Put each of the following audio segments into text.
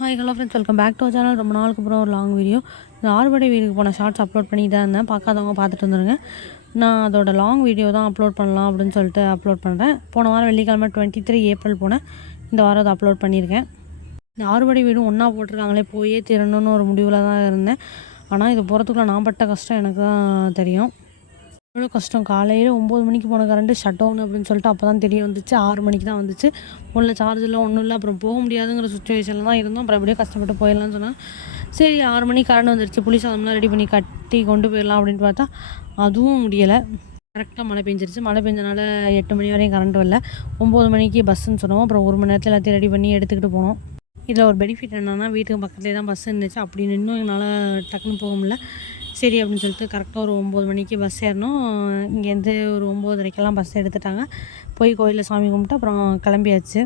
Hi hello friends, welcome back to channel. ரொம்ப நாளுக்கு அப்புறம் ஒரு லாங் வீடியோ. நான் ஆறுபடை வீட்டுக்கு போன ஷார்ட்ஸ் அப்லோட் பண்ணிட்டு தான் இருந்தேன். பார்க்காதவங்க பார்த்துட்டு வந்துருங்க. நான் அதோட லாங் வீடியோ தான் அப்லோட் பண்ணலாம் அப்படின்னு சொல்லிட்டு அப்லோட் பண்ணுறேன். போன வாரம் வெள்ளிக்கிழமை 23 ஏப்ரல் போனேன். இந்த வாரம் அதை அப்லோட் பண்ணியிருக்கேன். இந்த ஆறுபடை வீடும் ஒன்றா போட்டிருக்காங்களே, போயே தீரணும்னு ஒரு முடிவில் தான் இருந்தேன். ஆனால் இது போகிறதுக்குள்ள நான் பட்ட கஷ்டம் எனக்கு தான் தெரியும். எவ்வளோ கஷ்டம். காலையில் 9 மணிக்கு போன கரண்ட்டு ஷட் டவுன் அப்படின்னு சொல்லிட்டு அப்போ தான் தெரிய வந்துச்சு. 6 மணிக்கு தான் வந்துச்சு. ஒன்றில் சார்ஜ் இல்லை, ஒன்றும் இல்லை. அப்புறம் போக முடியாதுங்கிற சுச்சுவேஷனில் தான் இருந்தோம். அப்புறம் எப்படியோ கஷ்டப்பட்டு போயிடலாம்னு சொன்னால் சரி 6 மணிக்கு கரண்ட் வந்துடுச்சு. புளி சாதம்லாம் ரெடி பண்ணி கட்டி கொண்டு போயிடலாம் அப்படின்னு பார்த்தா அதுவும் முடியலை. கரெக்டாக மழை பெஞ்சிருச்சு. மழை பெஞ்சனால 8 மணி வரையும் கரண்ட் வரல. 9 மணிக்கு பஸ்ஸுன்னு சொன்னோம். அப்புறம் 1 மணி நேரத்தில் எல்லாத்தையும் ரெடி பண்ணி எடுத்துக்கிட்டு போனோம். இதில் ஒரு பெனிஃபிட் என்னென்னா, வீட்டுக்கு பக்கத்துலேயே தான் பஸ் இருந்துச்சு. அப்படி நின்றும் என்னால் டக்குன்னு போக முடியல. சரி அப்படின்னு சொல்லிட்டு கரெக்டாக ஒரு 9 மணிக்கு பஸ் ஏறணும். இங்கேருந்து ஒரு 9:30க்கெல்லாம் பஸ் எடுத்துட்டாங்க. போய் கோயிலில் சாமி கும்பிட்டு அப்புறம் கிளம்பியாச்சு.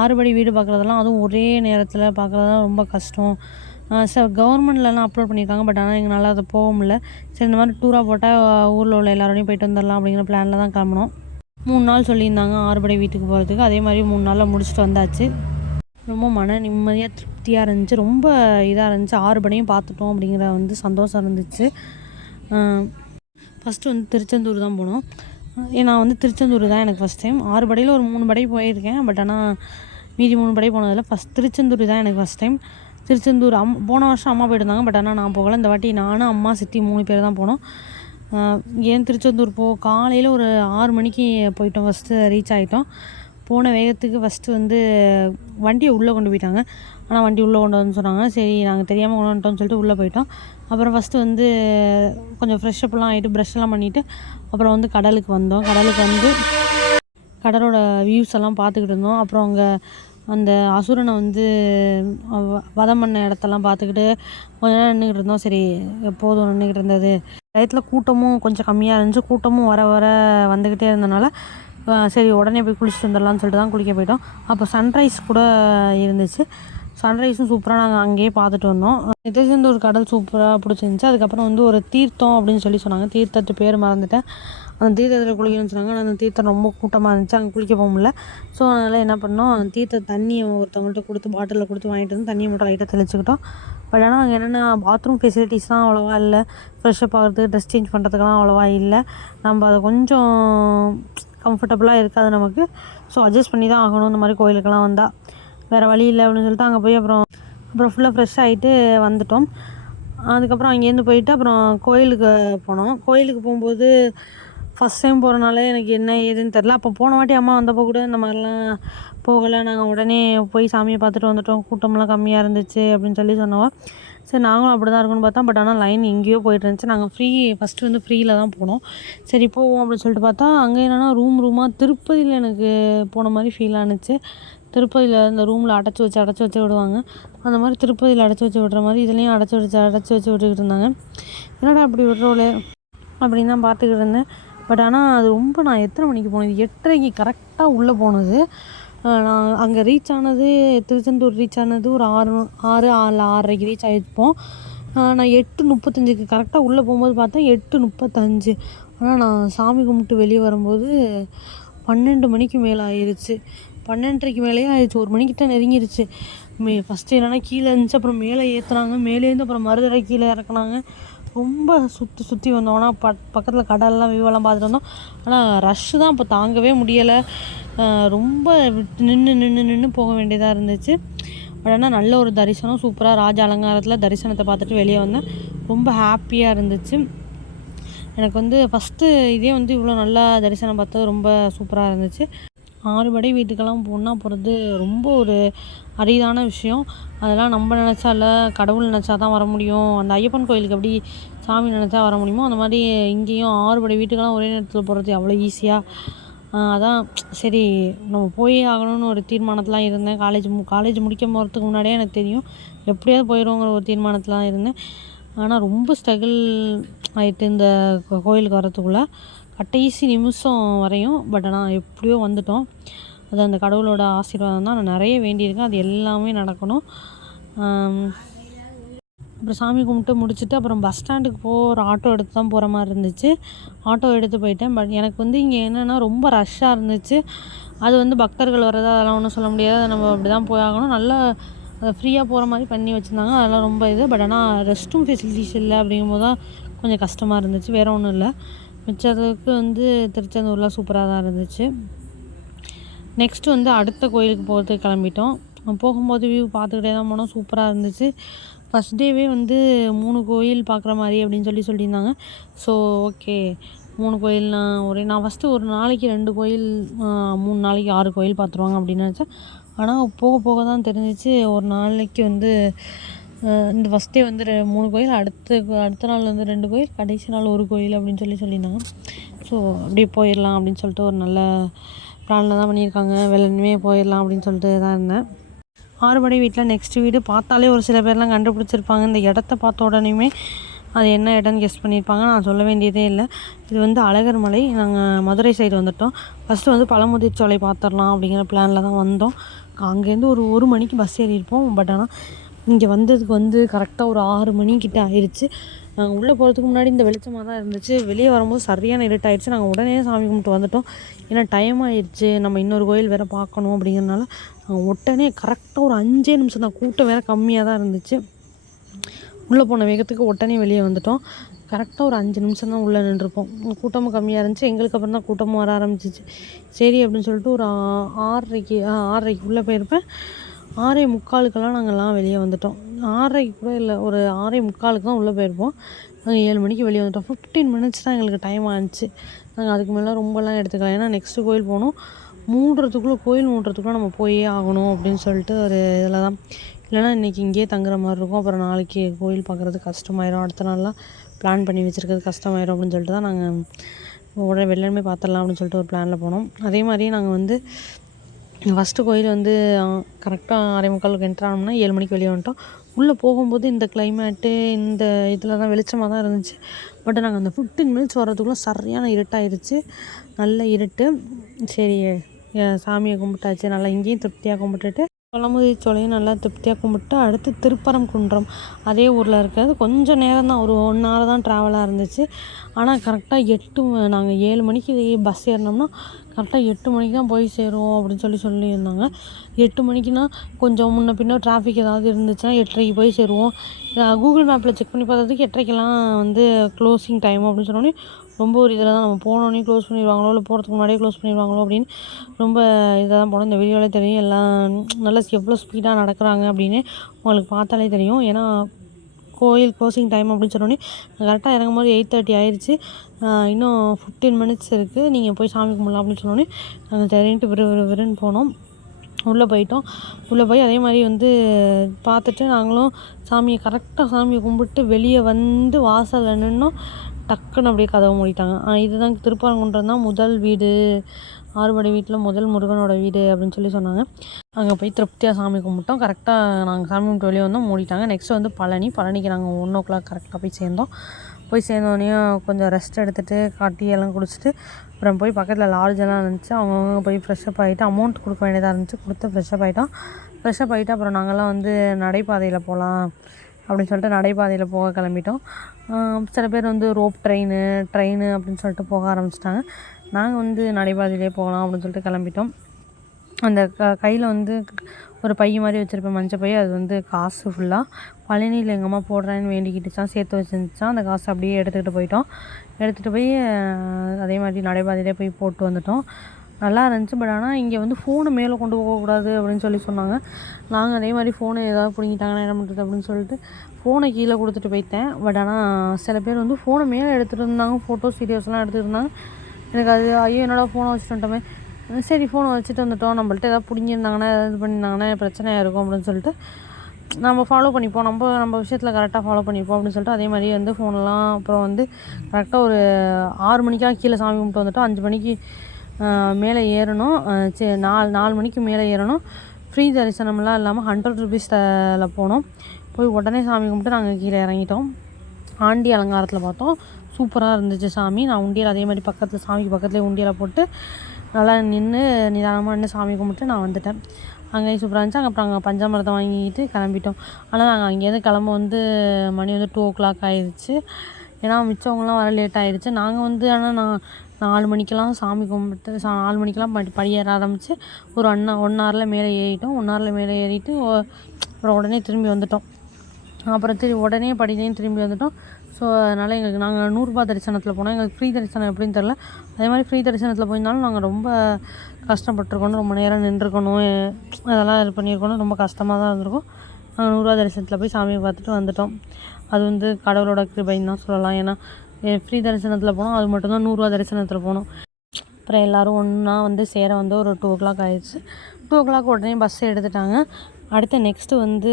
ஆறுபடை வீடு பார்க்குறதெல்லாம் அதுவும் ஒரே நேரத்தில் பார்க்குறதெல்லாம் ரொம்ப கஷ்டம். கவர்மெண்ட்லலாம் அப்லோட் பண்ணியிருக்காங்க. பட் ஆனால் எங்களால் அதை போக முடியல. சரி, இந்த மாதிரி டூராக போட்டால் ஊரில் உள்ள எல்லாரோடையும் போயிட்டு வந்துடலாம் அப்படிங்கிற பிளானில் தான் கிளம்பினோம். 3 நாள் சொல்லியிருந்தாங்க ஆறுபடை வீட்டுக்கு போகிறதுக்கு. அதே மாதிரி 3 நாளில் முடிச்சுட்டு வந்தாச்சு. ரொம்ப மன நிம்மதியாக திருப்தியாக இருந்துச்சு. ரொம்ப இதாக இருந்துச்சு. 6 படையும் பார்த்துட்டோம் அப்படிங்கிற சந்தோஷம் இருந்துச்சு. ஃபஸ்ட்டு திருச்செந்தூர் தான் போனோம். நான் திருச்செந்தூர் தான் எனக்கு ஃபஸ்ட் டைம். 6 படையில் ஒரு 3 படை போயிருக்கேன். பட் ஆனால் மீதி 3 படை போனதில் திருச்செந்தூர் தான் எனக்கு ஃபஸ்ட் டைம். திருச்செந்தூர் போன வருஷம் அம்மா போயிருந்தாங்க. பட் ஆனால் நான் போகலை. இந்த வாட்டி நானும் அம்மா சித்தி 3 பேர் தான் போனோம். ஏன் திருச்செந்தூர் காலையில் ஒரு 6 மணிக்கு போயிட்டோம். ஃபஸ்ட்டு ரீச் ஆகிட்டோம். போன வேகத்துக்கு ஃபஸ்ட்டு வண்டியை உள்ளே கொண்டு போயிட்டாங்க. ஆனால் வண்டி உள்ளே கொண்டு வந்து சொன்னாங்க. சரி, நாங்கள் தெரியாமல் கொண்டு வந்துட்டோம்னு சொல்லிட்டு உள்ளே போயிட்டோம். அப்புறம் ஃபஸ்ட்டு கொஞ்சம் ஃப்ரெஷ்ஷப்லாம் ஆகிட்டு ப்ரஷ்லாம் பண்ணிவிட்டு அப்புறம் கடலுக்கு வந்தோம். கடலுக்கு கடலோட வியூஸ் எல்லாம் பார்த்துக்கிட்டு இருந்தோம். அப்புறம் அங்கே அந்த அசுரனை வதம் பண்ண இடத்தெல்லாம் பார்த்துக்கிட்டு கொஞ்ச நேரம் நின்றுக்கிட்டு இருந்தோம். சரி, எப்போதும் நின்றுக்கிட்டு இருந்தது. டயத்தில் கூட்டமும் கொஞ்சம் கம்மியாக இருந்துச்சு. கூட்டமும் வர வர வந்துக்கிட்டே இருந்தனால சரி உடனே போய் குளிச்சுட்டு வந்துடலாம்னு சொல்லிட்டு தான் குளிக்க போயிட்டோம். அப்போ சன்ரைஸ் கூட இருந்துச்சு. சன்ரைஸும் சூப்பராக நாங்கள் அங்கேயே பார்த்துட்டு வந்தோம். திருச்செந்தூர் கடல் சூப்பராக பிடிச்சிருந்துச்சி. அதுக்கப்புறம் ஒரு தீர்த்தம் அப்படின்னு சொன்னாங்க. தீர்த்தத்து பேர் மறந்துட்டேன். அந்த தீர்த்தத்தில் குளிக்கணும்னு சொன்னாங்க. ஆனால் அந்த தீர்த்தம் ரொம்ப கூட்டமாக இருந்துச்சு. அங்கே குளிக்க போக முடியல. ஸோ அதனால் என்ன பண்ணோம், தீர்த்த தண்ணியை ஒருத்தவங்கள்ட்ட கொடுத்து பாட்டிலில் கொடுத்து வாங்கிட்டு வந்து தண்ணியை மட்டும் லைட்டாக தெளிச்சுக்கிட்டோம். பட் ஆனால் அங்கே என்னென்னா பாத்ரூம் ஃபெசிலிட்டிஸ்லாம் அவ்வளோவா இல்லை. ஃப்ரெஷ்ஷப் ஆகிறதுக்கு ட்ரெஸ் சேஞ்ச் பண்ணுறதுக்கெலாம் அவ்வளோவா இல்லை. நம்ம அதை கொஞ்சம் கம்ஃபர்டபுளாக இருக்காது நமக்கு. ஸோ அட்ஜஸ்ட் பண்ணி தான் ஆகணும். இந்த மாதிரி கோயிலுக்கெல்லாம் வந்தால் வேறு வழி இல்லை அப்படின்னு சொல்லிட்டு அங்கே போய் அப்புறம் ஃபுல்லாக ஃப்ரெஷ் ஆகிட்டு வந்துட்டோம். அதுக்கப்புறம் அங்கேருந்து போயிட்டு அப்புறம் கோயிலுக்கு போனோம். கோயிலுக்கு போகும்போது ஃபஸ்ட் டைம் போகிறனால எனக்கு என்ன ஏதுன்னு தெரில. அப்போ போன வாட்டி அம்மா வந்தப்போ கூட இந்த மாதிரிலாம் போகலை. நாங்கள் உடனே போய் சாமியை பார்த்துட்டு வந்துட்டோம். கூட்டம்லாம் கம்மியாக இருந்துச்சு அப்படின்னு சொன்னோம். சரி, நாங்களும் அப்படி தான் இருக்குன்னு பார்த்தா. பட் ஆனால் லைன் எங்கேயோ போயிட்டு இருந்துச்சு. நாங்கள் ஃபஸ்ட்டு ஃப்ரீயில் தான் போனோம். சரி போவோம் அப்படின்னு சொல்லிட்டு பார்த்தா அங்கே என்னென்னா ரூமாக திருப்பதியில் எனக்கு போன மாதிரி ஃபீல் ஆணுச்சு. திருப்பதியில் இந்த ரூமில் அடைச்சி வச்சு விடுவாங்க. அந்த மாதிரி திருப்பதியில் அடைச்சி வச்சு விடுற மாதிரி இதுலேயும் அடைச்சி வச்சு விட்டுக்கிட்டு இருந்தாங்க. என்னடா அப்படி விடுறோலே அப்படின்னு தான் பார்த்துக்கிட்டு இருந்தேன். பட் ஆனால் அது நான் எத்தனை மணிக்கு போனது, 8:30க்கு கரெக்டாக உள்ளே போனது. நான் அங்கே ரீச் ஆனது, திருச்செந்தூர் ரீச் ஆனது ஒரு 6:30க்கு ரீச் ஆகிருப்போம். நான் 8:35க்கு கரெக்டாக உள்ளே போகும்போது பார்த்தேன் 8:35. ஆனால் நான் சாமி கும்பிட்டு வெளியே வரும்போது 12 மணிக்கு மேலே ஆயிடுச்சு. 12:30க்கு மேலேயே ஆயிடுச்சு. 1 மணிக்கிட்ட நெருங்கிருச்சு. ஃபஸ்ட்டு என்னென்னா கீழே இருந்துச்சு. அப்புறம் மேலே ஏற்றுனாங்க. மேலேருந்து அப்புறம் மறுதடவை கீழே இறக்குனாங்க. ரொம்ப சுற்றி வந்தோம். ஆனால் பக்கத்தில் கடல்லாம் வியூவெல்லாம் பார்த்துட்டு வந்தோம். ஆனால் ரஷ்ஷு தான் அப்போ தாங்கவே முடியலை. ரொம்ப நின்று போக வேண்டியதாக இருந்துச்சு. பட் ஆனால் நல்ல ஒரு தரிசனம். சூப்பராக ராஜ அலங்காரத்தில் தரிசனத்தை பார்த்துட்டு வெளியே வந்தேன். ரொம்ப ஹாப்பியாக இருந்துச்சு. எனக்கு ஃபஸ்ட்டு இதே இவ்வளோ நல்லா தரிசனம் பார்த்தது ரொம்ப சூப்பராக இருந்துச்சு. 6 படை வீட்டுக்கெல்லாம் போகிறது ரொம்ப ஒரு அரிதான விஷயம். அதெல்லாம் நம்ம நினச்சா இல்லை, கடவுள் நினச்சா தான் வர முடியும். அந்த ஐயப்பன் கோயிலுக்கு எப்படி சாமி நினச்சா வர முடியுமோ அந்த மாதிரி இங்கேயும் 6 படை வீட்டுக்கெல்லாம் ஒரே நேரத்தில் போகிறது அவ்வளோ ஈஸியாக. அதான் சரி நம்ம போயே ஆகணும்னு ஒரு தீர்மானத்தெலாம் இருந்தேன். காலேஜ் முடிக்க போகிறதுக்கு முன்னாடியே எனக்கு தெரியும் எப்படியாவது போயிடுவோங்கிற ஒரு தீர்மானத்தில் இருந்தேன். ஆனால் ரொம்ப ஸ்ட்ரகிள் ஆகிட்டு இந்த கோயிலுக்கு வரத்துக்குள்ளே கடைசி நிமிஷம் வரையும். பட் ஆனால் எப்படியோ வந்துட்டோம். அது அந்த கடவுளோட ஆசீர்வாதம் தான். நான் நிறைய வேண்டியிருக்கேன், அது எல்லாமே நடக்கணும். அப்புறம் சாமி கும்பிட்டு முடிச்சுட்டு அப்புறம் பஸ் ஸ்டாண்டுக்கு ஒரு ஆட்டோ எடுத்து தான் போகிற மாதிரி இருந்துச்சு. ஆட்டோ எடுத்து போயிட்டேன். பட் எனக்கு இங்கே என்னென்னா ரொம்ப ரஷ்ஷாக இருந்துச்சு. அது பக்தர்கள் வர்றது அதெல்லாம் ஒன்றும் சொல்ல முடியாது. நம்ம அப்படி தான் போய் ஆகணும். நல்லா அதை ஃப்ரீயாக போகிற மாதிரி பண்ணி வச்சுருந்தாங்க. அதெல்லாம் ரொம்ப பட் ஆனால் ரெஸ்ட் ரூம் ஃபெசிலிட்டிஸ் இல்லை அப்படிங்கும்போது தான் கொஞ்சம் கஷ்டமாக இருந்துச்சு. வேறு ஒன்றும் இல்லை. மிச்சத்துக்கு வந்து திருச்செந்தூர்லாம் சூப்பராக தான் இருந்துச்சு. நெக்ஸ்ட்டு வந்து அடுத்த கோயிலுக்கு போகிறதுக்கு கிளம்பிட்டோம். போகும்போது வியூ பார்த்துக்கிட்டே தான் போனோம். சூப்பராக இருந்துச்சு. ஃபஸ்ட் டேவே வந்து 3 கோயில் பார்க்குற மாதிரி அப்படின்னு சொல்லியிருந்தாங்க. ஸோ ஓகே, 3 கோயில்னா நான் ஃபஸ்ட்டு ஒரு நாளைக்கு 2 கோயில் 3 நாளைக்கு 6 கோயில் பார்த்துருவாங்க அப்படின்னு நினச்சேன். ஆனால் போக போக தான் தெரிஞ்சிச்சு ஒரு நாளைக்கு வந்து இந்த ஃபஸ்ட் டே வந்து 3 கோயில், அடுத்த நாள் வந்து 2 கோயில், கடைசி நாள் 1 கோயில் அப்படின்னு சொல்லியிருந்தாங்க. ஸோ அப்படியே போயிடலாம் அப்படின்னு சொல்லிட்டு ஒரு நல்ல பிளானில் தான் பண்ணியிருக்காங்க. வெள்ளனவே போயிடலாம் அப்படின்னு சொல்லிட்டு தான் இருந்தேன். ஆறுபடை வீட்டில் நெக்ஸ்ட் வீடு பார்த்தாலே ஒரு சில பேர்லாம் கண்டுபிடிச்சிருப்பாங்க. இந்த இடத்த பார்த்த உடனேயுமே அது என்ன இடம்னு கெஸ் பண்ணியிருப்பாங்க. நான் சொல்ல வேண்டியதே இல்லை. இது வந்து அழகர் மலை. நாங்கள் மதுரை சைடு வந்துவிட்டோம். ஃபஸ்ட்டு வந்து பழமுதிர் சோலை பார்த்துடலாம் அப்படிங்கிற பிளானில் தான் வந்தோம். அங்கேருந்து ஒரு மணிக்கு பஸ் ஏறியிருப்போம். பட் ஆனால் இங்கே வந்ததுக்கு வந்து கரெக்டாக ஒரு 6 மணிக்கிட்ட ஆயிடுச்சு. நாங்கள் உள்ளே போகிறதுக்கு முன்னாடி இந்த வெளிச்சமாக தான் இருந்துச்சு. வெளியே வரும்போது சரியான இருட்டாயிடுச்சு. நாங்கள் உடனே சாமி கும்பிட்டு வந்துவிட்டோம். ஏன்னா டைம் ஆயிடுச்சு, நம்ம இன்னொரு கோயில் வேறு பார்க்கணும் அப்படிங்கிறனால நாங்கள் உடனே கரெக்டாக ஒரு 5 நிமிஷம் தான். கூட்டம் வேறு கம்மியாக தான் இருந்துச்சு. உள்ளே போன வேகத்துக்கு உடனே வெளியே வந்துவிட்டோம். கரெக்டாக ஒரு 5 நிமிஷம் தான் உள்ளே நின்றுருப்போம். கூட்டமும் கம்மியாக இருந்துச்சு. எங்களுக்கு அப்புறம் தான் கூட்டமும் வர ஆரம்பிச்சிச்சு. சரி அப்படின்னு சொல்லிட்டு ஒரு 6:30 உள்ளே போயிருப்பேன். 6:45 நாங்கள்லாம் வெளியே வந்துவிட்டோம். 6:30 கூட இல்லை, ஒரு 6:45 தான் உள்ளே போயிருப்போம். நாங்கள் 7 மணிக்கு வெளியே வந்துவிட்டோம். 15 மினிட்ஸ் தான் எங்களுக்கு டைம் ஆச்சு. நாங்கள் அதுக்கு மேலே ரொம்பலாம் எடுத்துக்கலாம். ஏன்னா நெக்ஸ்ட்டு கோயில் போகணும். கோயில் மூடுறதுக்குள்ளே நம்ம போயே ஆகணும் அப்படின்னு சொல்லிட்டு ஒரு இதில் தான். இல்லைனா இன்றைக்கி இங்கேயே தங்குற மாதிரி இருக்கும். அப்புறம் நாளைக்கு கோயில் பார்க்குறது கஷ்டமாயிடும். அடுத்த நாள்லாம் பிளான் பண்ணி வச்சுருக்கிறது கஷ்டமாயிடும் அப்படின்னு சொல்லிட்டு தான் நாங்கள் உடனே வெள்ளனமே பார்த்துடலாம் அப்படின்னு சொல்லிட்டு ஒரு பிளானில் போனோம். அதே மாதிரியே நாங்கள் வந்து ஃபஸ்ட்டு கோயில் வந்து கரெக்டாக 6:45 என்ட்ரு ஆனோம்னா 7 மணிக்கு வெளியே வந்துட்டோம். உள்ளே போகும்போது இந்த கிளைமேட்டு இந்த இதில் தான் வெளிச்சமாக தான் இருந்துச்சு. பட் நாங்கள் அந்த 15 மினிட்ஸ் வர்றதுக்குள்ளே சரியான இருட்டாயிருச்சு. நல்ல இருட்டு. சரி சாமியை கும்பிட்டாச்சு. நல்லா இங்கேயும் திருப்தியாக கும்பிட்டுட்டு பழமுதிர் சோலையும் நல்லா திருப்தியாக கும்பிட்டு அடுத்து திருப்பரங்குன்றம் அதே ஊரில் இருக்கிறது. கொஞ்சம் நேரம் தான், ஒரு 1 hour தான் ட்ராவலாக இருந்துச்சு. ஆனால் கரெக்டாக நாங்கள் 7 மணிக்கு பஸ் ஏறினோம்னா கரெக்டாக 8 மணிக்கு தான் போய் சேருவோம் அப்படின்னு சொல்லியிருந்தாங்க. 8 மணிக்குனா கொஞ்சம் முன்ன பின்ன டிராஃபிக் ஏதாவது இருந்துச்சுன்னா 8:30 போய் சேருவோம். கூகுள் மேப்பில் செக் பண்ணி பார்த்ததுக்கு 8:30 வந்து க்ளோசிங் டைம் அப்படின்னு சொன்னோடனே ரொம்ப ஒரு இதில் தான் நம்ம போனோடனே க்ளோஸ் பண்ணிடுவாங்களோ இல்லை போகிறதுக்கு முன்னாடியே க்ளோஸ் பண்ணிடுவாங்களோ அப்படின்னு ரொம்ப இதாக தான் போனோம். இந்த வீடியோவிலே தெரியும் எல்லாம் நல்லா எவ்வளோ ஸ்பீடாக நடக்கிறாங்க அப்படின்னு உங்களுக்கு பார்த்தாலே தெரியும். ஏன்னா கோயில் க்ளோசிங் டைம் அப்படின்னு சொன்னோடனே கரெக்டாக இறங்கும்போது 8:30 ஆயிடுச்சு. இன்னும் 15 மினிட்ஸ் இருக்குது, நீங்கள் போய் சாமி கும்பிடலாம் அப்படின்னு சொன்னோடனே நாங்கள் சரின்ட்டு விறுன்னு போனோம். உள்ளே போய் அதே மாதிரி வந்து பார்த்துட்டு நாங்களும் சாமியை கும்பிட்டு வெளியே வந்து வாசலில் நின்னோம். டக்குன்னு அப்படியே கதவை மூடிட்டாங்க. இதுதான் திருப்பரங்குன்றம் தான் முதல் வீடு, ஆறுபடை வீட்டில் முதல் முருகனோட வீடு அப்படின்னு சொன்னாங்க. அங்கே போய் திருப்தியாக சாமி கும்பிட்டோம். கரெக்டாக நாங்கள் சாமி கும்பிட்டு வெளியே வந்தோம், மூடிட்டாங்க. நெக்ஸ்ட்டு வந்து பழனிக்கு நாங்கள் 1:00 கரெக்டாக போய் சேர்ந்தோம். போய் சேர்ந்தோடனே கொஞ்சம் ரெஸ்ட் எடுத்துகிட்டு காட்டி எல்லாம் குடிச்சிட்டு அப்புறம் போய் பக்கத்தில் லாட்ஜெல்லாம் இருந்துச்சு. அவங்கவுங்க போய் ஃப்ரெஷ்ஷப் ஆகிட்டு அமௌண்ட் கொடுக்க வேண்டியதாக இருந்துச்சு. கொடுத்து ஃப்ரெஷ்ஷப் ஆகிட்டு அப்புறம் நாங்கள்லாம் வந்து நடைபாதையில் போகலாம் அப்படின்னு சொல்லிட்டு நடைபாதையில் போக கிளம்பிட்டோம். சில பேர் வந்து ரோப் ட்ரெயின் அப்படின்னு சொல்லிட்டு போக ஆரம்பிச்சிட்டாங்க. நாங்கள் வந்து நடைபாதையிலே போகலாம் அப்படின்னு சொல்லிட்டு கிளம்பிட்டோம். அந்த கையில் வந்து ஒரு பை மாதிரி வச்சுருப்பேன், மஞ்சள் பை. அது வந்து காசு ஃபுல்லாக பழனியில் எங்கள் அம்மா போடுறேன்னு வேண்டிக்கிட்டுச்சான், சேர்த்து வச்சுருந்துச்சான். அந்த காசை அப்படியே எடுத்துகிட்டு போய் அதே மாதிரி நடைபாதையிலே போய் போட்டு வந்துட்டோம். நல்லா இருந்துச்சு. பட் ஆனால் இங்கே வந்து ஃபோனை மேலே கொண்டு போகக்கூடாது அப்படின்னு சொன்னாங்க. நாங்கள் அதே மாதிரி ஃபோனை ஏதாவது பிடிங்கிட்டாங்கன்னா என்ன பண்ணுறது அப்படின்னு சொல்லிட்டு ஃபோனை கீழே கொடுத்துட்டு போயிட்டேன். பட் ஆனால் சில பேர் வந்து ஃபோனை மேலே எடுத்துகிட்டு இருந்தாங்க, ஃபோட்டோஸ் வீடியோஸ்லாம் எடுத்துகிட்டு இருந்தாங்க. எனக்கு அது ஐயோ என்னோட ஃபோனை வச்சுட்டு வந்துட்டோமே, சரி ஃபோனை வச்சுட்டு வந்துட்டோம், நம்மள்ட்ட ஏதாவது பிடிங்கிருந்தாங்கன்னா ஏதாவது இது பண்ணியிருந்தாங்கன்னா பிரச்சனையாக இருக்கும் அப்படின்னு சொல்லிட்டு நம்ம ஃபாலோ பண்ணிப்போம், நம்ம விஷயத்தில் கரெக்டாக ஃபாலோ பண்ணிப்போம் அப்படின்னு சொல்லிட்டு அதே மாதிரி வந்து ஃபோனெல்லாம் அப்புறம் வந்து கரெக்டாக ஒரு 6 மணிக்கெலாம் கீழே சாமி கும்பிட்டு வந்துட்டோம். 5 மணிக்கு மேலே ஏறணும். 4 மணிக்கு மேலே ஏறணும். ஃப்ரீ தரிசனம்லாம் இல்லாமல் 100 rupees போனோம். போய் உடனே சாமி கும்பிட்டு நாங்கள் கீழே இறங்கிட்டோம். ஆண்டி அலங்காரத்தில் பார்த்தோம். சூப்பராக இருந்துச்சு சாமி. நான் உண்டியல் அதே மாதிரி சாமிக்கு பக்கத்துலேயே உண்டியலை போட்டு நல்லா நிதானமாக நின்று சாமி கும்பிட்டு நான் வந்துட்டேன். அங்கேயும் சூப்பராக இருந்துச்சு. அப்புறம் அங்கே பஞ்சாமிரதம் வாங்கிட்டு கிளம்பிட்டோம். ஆனால் நாங்கள் அங்கேருந்து கிளம்ப வந்து மணி வந்து 2:00 ஆயிடுச்சு. ஏன்னா மிச்சவங்களாம் வர லேட் ஆகிடுச்சு. நாங்கள் வந்து ஆனால் நான் 4 மணிக்கெல்லாம் சாமி கும்பிட்டு 4 மணிக்கெல்லாம் படியேற ஆரம்பித்து ஒரு 1 hourல மேலே ஏறிட்டோம். 1 hourல மேலே ஏறிட்டு அப்புறம் உடனே திரும்பி வந்துட்டோம். அப்புறம் உடனே படியிலையும் திரும்பி வந்துட்டோம். ஸோ அதனால் எங்களுக்கு நாங்கள் ரூ. 100 தரிசனத்தில் போனோம். எங்களுக்கு ஃப்ரீ தரிசனம் எப்படின்னு தெரில. அதே மாதிரி ஃப்ரீ தரிசனத்தில் போயிருந்தாலும் நாங்கள் ரொம்ப கஷ்டப்பட்டுருக்கணும். ரொம்ப நேரம் நின்றுருக்கணும், அதெல்லாம் இது பண்ணியிருக்கணும். ரொம்ப கஷ்டமாக தான் இருந்திருக்கும். நாங்கள் ரூ. 100 தரிசனத்தில் போய் சாமியை பார்த்துட்டு வந்துட்டோம். அது வந்து கடவுளோட கிருபைன்னு தான் சொல்லலாம். ஏன்னா ஃப்ரீ தரிசனத்தில் போனோம், அது மட்டும்தான் ரூ. 100 தரிசனத்தில் போனோம். அப்புறம் எல்லோரும் ஒன்றா வந்து சேர வந்து ஒரு 2 o'clock ஆயிடுச்சு. 2 o'clock உடனே பஸ் எடுத்துட்டாங்க. அடுத்து நெக்ஸ்ட்டு வந்து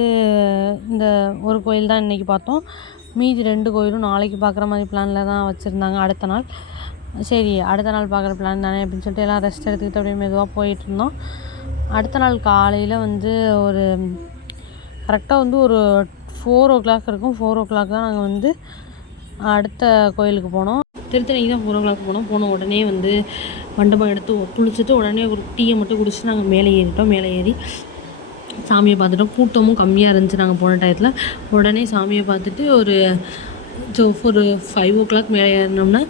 இந்த ஒரு கோயில் தான் இன்றைக்கி பார்த்தோம். மீதி 2 கோயிலும் நாளைக்கு பார்க்குற மாதிரி பிளானில் தான் வச்சுருந்தாங்க. அடுத்த நாள் சரி அடுத்த நாள் பார்க்குற பிளான் தானே அப்படின்னு சொல்லிட்டு எல்லாம் ரெஸ்ட் எடுத்துக்கிட்டு அப்படியே மெதுவாக போயிட்டுருந்தோம். அடுத்த நாள் காலையில் வந்து ஒரு கரெக்டாக வந்து ஒரு 4 o'clock இருக்கும். 4 o'clock தான் நாங்கள் வந்து அடுத்த கோயிலுக்கு போனோம். திருத்தணிக்கு தான் 4 o'clock போன உடனே வந்து மண்டபம் எடுத்து குளிச்சுட்டு உடனே ஒரு டீயை மட்டும் குடிச்சிட்டு நாங்கள் மேலே ஏறிட்டோம். மேலே ஏறி சாமியை பார்த்துட்டோம். கூட்டமும் கம்மியாக இருந்துச்சு நாங்கள் போன டயத்தில். உடனே சாமியை பார்த்துட்டு ஒரு 5 o'clock மேலே ஏறினோம்னா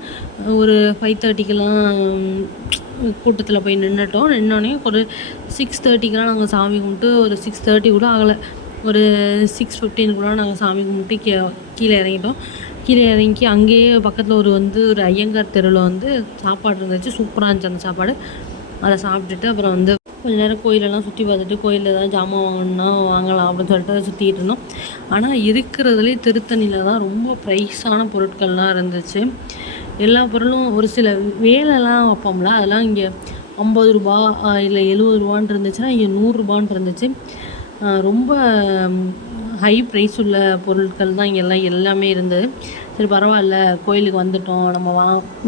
ஒரு 5:30க்கெல்லாம் கூட்டத்தில் போய் நின்னோடனே ஒரு 6:30க்கெலாம் நாங்கள் சாமி கும்பிட்டு ஒரு 6:30 கூட ஆகலை, ஒரு 6:15 கூட நாங்கள் சாமி கும்பிட்டு கீழே இறங்கிட்டோம். கீழே இறங்கி அங்கேயே பக்கத்தில் ஒரு ஐயங்கார் தெருவில் வந்து சாப்பாடு இருந்துச்சு. சூப்பராக இருந்துச்சு அந்த சாப்பாடு. அதை சாப்பிட்டுட்டு அப்புறம் வந்து கொஞ்சம் நேரம் கோயிலெல்லாம் சுற்றி பார்த்துட்டு கோயிலில் ஏதாவது ஜாமான் வாங்கணுன்னா வாங்கலாம் அப்படின்னு சொல்லிட்டு சுற்றிட்டு இருந்தோம். ஆனால் இருக்கிறதுலே திருத்தணியில் தான் ரொம்ப ப்ரைஸான பொருட்கள்லாம் இருந்துச்சு. எல்லா பொருளும் ஒரு சில வேலைலாம் வைப்போம்ல, அதெல்லாம் இங்கே 50 ரூபா இல்லை 70 ரூபான்னு இருந்துச்சுன்னா இங்கே 100 ரூபான்னு இருந்துச்சு. ரொம்ப ஹை ப்ரைஸ் உள்ள பொருட்கள் தான் இங்கே எல்லாமே இருந்தது. சரி பரவாயில்ல, கோயிலுக்கு வந்துட்டோம், நம்ம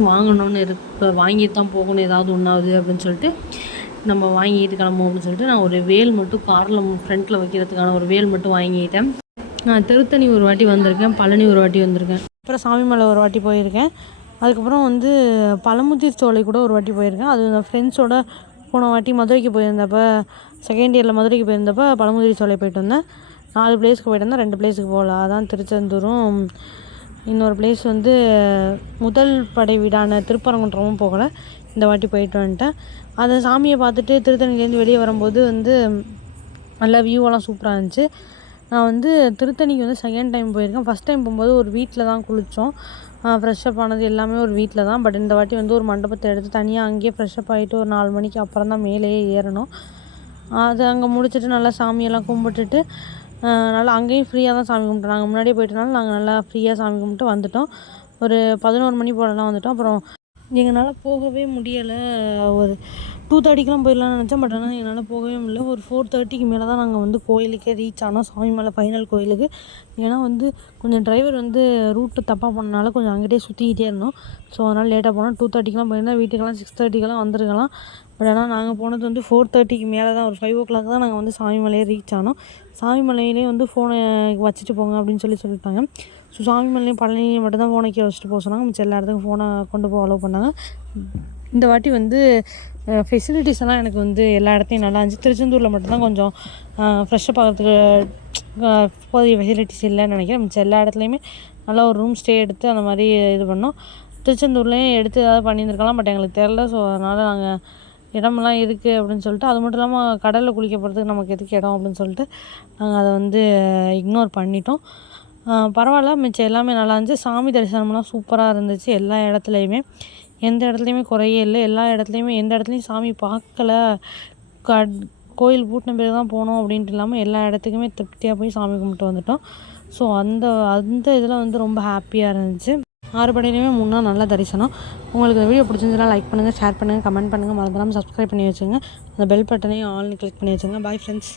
வாங்கணும்னு வாங்கிட்டு தான் போகணும், ஏதாவது ஒன்றாவது அப்படின்னு சொல்லிட்டு நம்ம வாங்கிட்டு கிளம்புவோம் அப்படின்னு சொல்லிட்டு நான் ஒரு வேல் மட்டும் காரில் ஃப்ரண்ட்டில் வைக்கிறதுக்கான ஒரு வேல் மட்டும் வாங்கிட்டேன். நான் திருத்தணி ஒரு வாட்டி வந்திருக்கேன், பழனி ஒரு வாட்டி வந்திருக்கேன், அப்புறம் சாமிமலை ஒரு வாட்டி போயிருக்கேன். அதுக்கப்புறம் வந்து பழமுதிர் சோலை கூட ஒரு வாட்டி போயிருக்கேன். அது நான் ஃப்ரெண்ட்ஸோட போன வாட்டி மதுரைக்கு போயிருந்தப்போ, செகண்ட் இயரில் மதுரைக்கு போயிருந்தப்போ பழமுதிர் சோலை போயிட்டு வந்தேன். 4 பிளேஸுக்கு போயிட்டு வந்தேன், 2 பிளேஸுக்கு போகல. அதான் திருச்செந்தூரும் இன்னொரு பிளேஸ் வந்து முதல் படை வீடான திருப்பரங்குன்றமும் போகலை. இந்த வாட்டி போயிட்டு வந்துட்டேன். அந்த சாமியை பார்த்துட்டு திருத்தணிலேருந்து வெளியே வரும்போது வந்து நல்லா வியூவெல்லாம் சூப்பராக இருந்துச்சு. நான் வந்து திருத்தணிக்கு வந்து செகண்ட் டைம் போயிருக்கேன். ஃபஸ்ட் டைம் போகும்போது ஒரு வீட்டில் தான் குளித்தோம். ஃப்ரெஷ்ஷப் ஆனது எல்லாமே ஒரு வீட்டில் தான். பட் இந்த வாட்டி வந்து ஒரு மண்டபத்தை எடுத்து தனியாக அங்கேயே ஃப்ரெஷ்ஷப் ஆகிட்டு ஒரு 4 மணிக்கு அப்புறம் தான் மேலேயே ஏறணும். அது அங்கே முடிச்சுட்டு நல்லா சாமியெல்லாம் கும்பிட்டுட்டு நல்லா அங்கேயும் ஃப்ரீயாக தான் சாமி கும்பிட்டோம். நாங்கள் முன்னாடியே போயிட்டனால நாங்கள் நல்லா ஃப்ரீயாக சாமி கும்பிட்டு வந்துவிட்டோம். ஒரு 11 மணி போலலாம் வந்துவிட்டோம். அப்புறம் எங்களால் போகவே முடியலை. ஒரு 2:30க்கெலாம் போயிடலான்னு நினச்சேன். பட் ஆனால் என்னால் போகவே முடியல. ஒரு 4:30க்கு மேலே தான் நாங்கள் வந்து கோயிலுக்கே ரீச் ஆனோம், சாமிமலை ஃபைனல் கோயிலுக்கு. ஏன்னா வந்து கொஞ்சம் டிரைவர் வந்து ரூட்டு தப்பாக பண்ணனால கொஞ்சம் அங்கிட்டே சுற்றிக்கிட்டே இருந்தோம். ஸோ அதனால் லேட்டாக போனோம். 2:30க்கெலாம் போயிருந்தால் வீட்டுக்கெல்லாம் 6:30க்கெல்லாம் வந்துருக்கலாம். பட் ஆனால் நாங்கள் போனது வந்து 4:30க்கு மேலே தான், ஒரு 5 o'clock தான் நாங்கள் வந்து சாமிமலையே ரீச் ஆனோம். சாமிமலையிலே வந்து ஃபோனை வச்சுட்டு போங்க அப்படின்னு சொல்லிட்டாங்க. ஸோ சாமிமலையும் பழனியும் மட்டும்தான் ஃபோனை கீழே வச்சுட்டு போக சொன்னாங்க. மிச்சம் எல்லா இடத்துக்கும் ஃபோனை கொண்டு போக அலோவ் பண்ணாங்க. இந்த வாட்டி வந்து ஃபெசிலிட்டிஸ் எல்லாம் எனக்கு வந்து எல்லா இடத்தையும் நல்லா இருந்துச்சு. திருச்செந்தூரில் மட்டும்தான் கொஞ்சம் ஃப்ரெஷ்ஷப் ஆகிறதுக்கு போதிய ஃபெசிலிட்டிஸ் இல்லைன்னு நினைக்கிறேன். மிச்சம் எல்லா இடத்துலையுமே நல்லா ஒரு ரூம் ஸ்டே எடுத்து அந்த மாதிரி இது பண்ணோம். திருச்செந்தூர்லேயும் எடுத்து ஏதாவது பண்ணியிருந்துருக்கலாம், பட் எங்களுக்கு தெரில. ஸோ அதனால் நாங்கள் இடமெல்லாம் இருக்குது அப்படின்னு சொல்லிட்டு, அது மட்டும் இல்லாமல் கடலில் குளிக்க போகிறதுக்கு நமக்கு எதுக்கு இடம் அப்படின்னு சொல்லிட்டு நாங்கள் அதை வந்து இக்னோர் பண்ணிட்டோம். பரவாயில்ல, மிச்சம் எல்லாமே நல்லா இருந்துச்சு. சாமி தரிசனம்லாம் சூப்பராக இருந்துச்சு. எல்லா இடத்துலையுமே எந்த இடத்துலையுமே குறையே இல்லை. எல்லா இடத்துலையுமே எந்த இடத்துலையும் சாமி பார்க்கல, கோயில் பூட்டின பேர் தான் போனோம் அப்படின்ட்டு இல்லாமல் எல்லா இடத்துக்குமே திருப்தியாக போய் சாமி கும்பிட்டு வந்துட்டோம். ஸோ அந்த இதில் வந்து ரொம்ப ஹாப்பியாக இருந்துச்சு. 6 படையிலையுமே 3 நாள் நல்லா தரிசனம். உங்களுக்கு வீடியோ பிடிச்சிருந்துச்சுன்னா லைக் பண்ணுங்கள், ஷேர் பண்ணுங்கள், கமெண்ட் பண்ணுங்கள், மறந்துடாமல் சப்ஸ்கிரைப் பண்ணி வச்சுங்க. அந்த பெல் பட்டனையும் ஆல்னு கிளிக் பண்ணி வச்சுங்க. Bye friends.